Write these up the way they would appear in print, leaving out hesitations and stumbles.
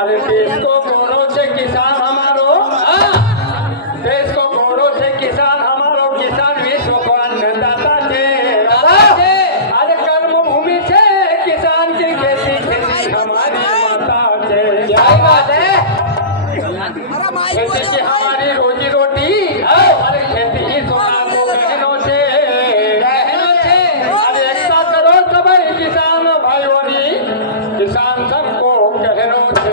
अरे देश को गौरव से किसान हमारो, देश को गौरव से किसान हमारो, किसान विश्व को अन्नदाता थे। अरे कर्म भूमि से किसान की खेती, खेती हमारी माता थे। क्या बात है, खेती की हमारी रोजी रोटी, अरे खेती ही सोना को बहनों से। अरे एकता करो सब किसान भाइयों ने, किसान सबको कहनो थे।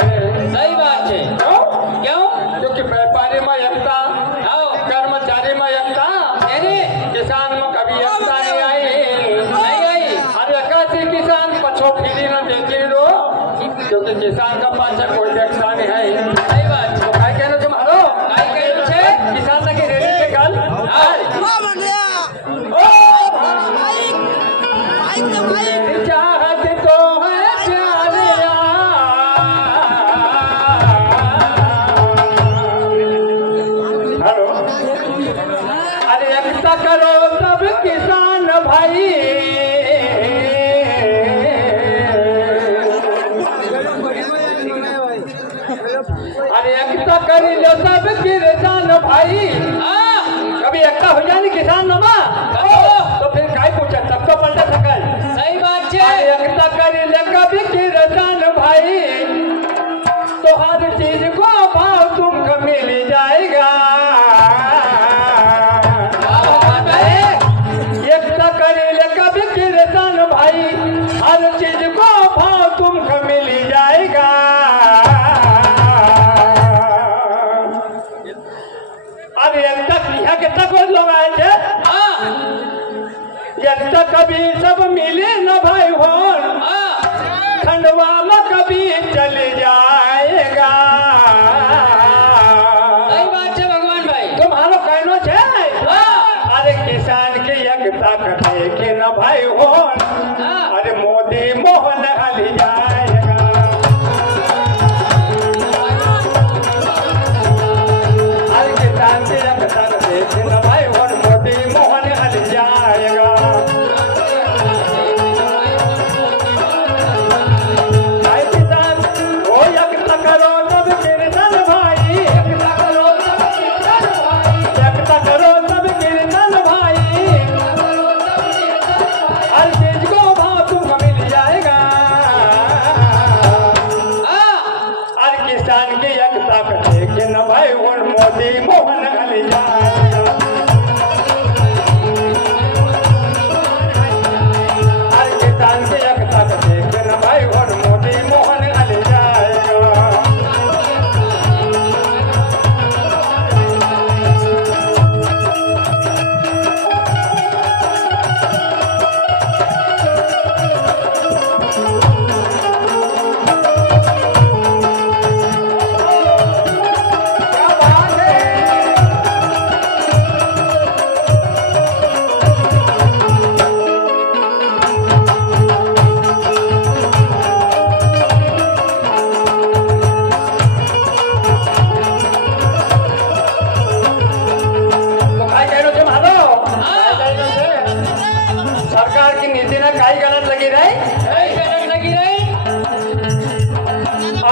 सही बात है। क्यों? क्योंकि व्यापारी में एकता, कर्मचारी में एकता, किसान में कभी एकता नहीं आई। अरे अकाशी किसान पछो फिरी न देखी लो, क्योंकि किसान का पाछे कोई देखता नहीं है। सही बात तो काय कहनो तुम्हारो, काय कहनो छे? किसान लगे रेडी के गल चाहत तो है प्यारिया, हेलो। अरे एकता करो सब किसान भाई, अरे एकता करी लो सब किसान भाई। कभी एकता हो जाए किसान नमा, तो फिर काय पूछा, तब तो पलट सकल। सही बात है। अरे एकता करी ले कभी किसान भाई, तो हर चीज को भाव तुमको मिल जाएगा। एकता करी ले कभी किसान भाई, हर चीज को भाव तुमको मिल जाएगा। अरे एकता यहाँ कितना कुछ लोग आए थे, एकता कभी सब मिले न भाई हो, खंडवा में कभी चले जाएगा। सही बात है भगवान भाई। तुम्हारो कहनो छे, अरे किसान के एकता कटे के न भाई हो, अरे मोदी मोहन हल जाएगा। अरे किसान के एकता कटे के न भाई हो, मोदी मोहन हल जाएगा। भाई किसान ओ एकता करो सब किसान भाई, एकता करो सब किसान भाई, एकता करो सब किसान भाई, हर चीज को भाव तुमको मिल जाएगा। हर किसान की एकता कटे के न भाई और मोदी मोहन हल जाएगा। हर किसान की एकता कटे के न भाई और मोदी मोहन हल जाएगा। क्या बात है। तो काय कहनो छे मारो, सरकार की नीति ना काय गलत लगी रही, सही गलत लगी रही।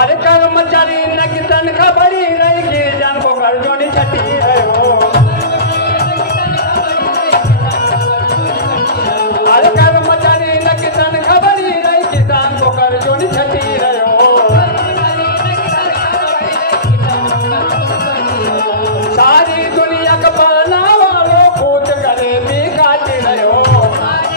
अरे कर्मचारी न की तनख्वाह बढ़ी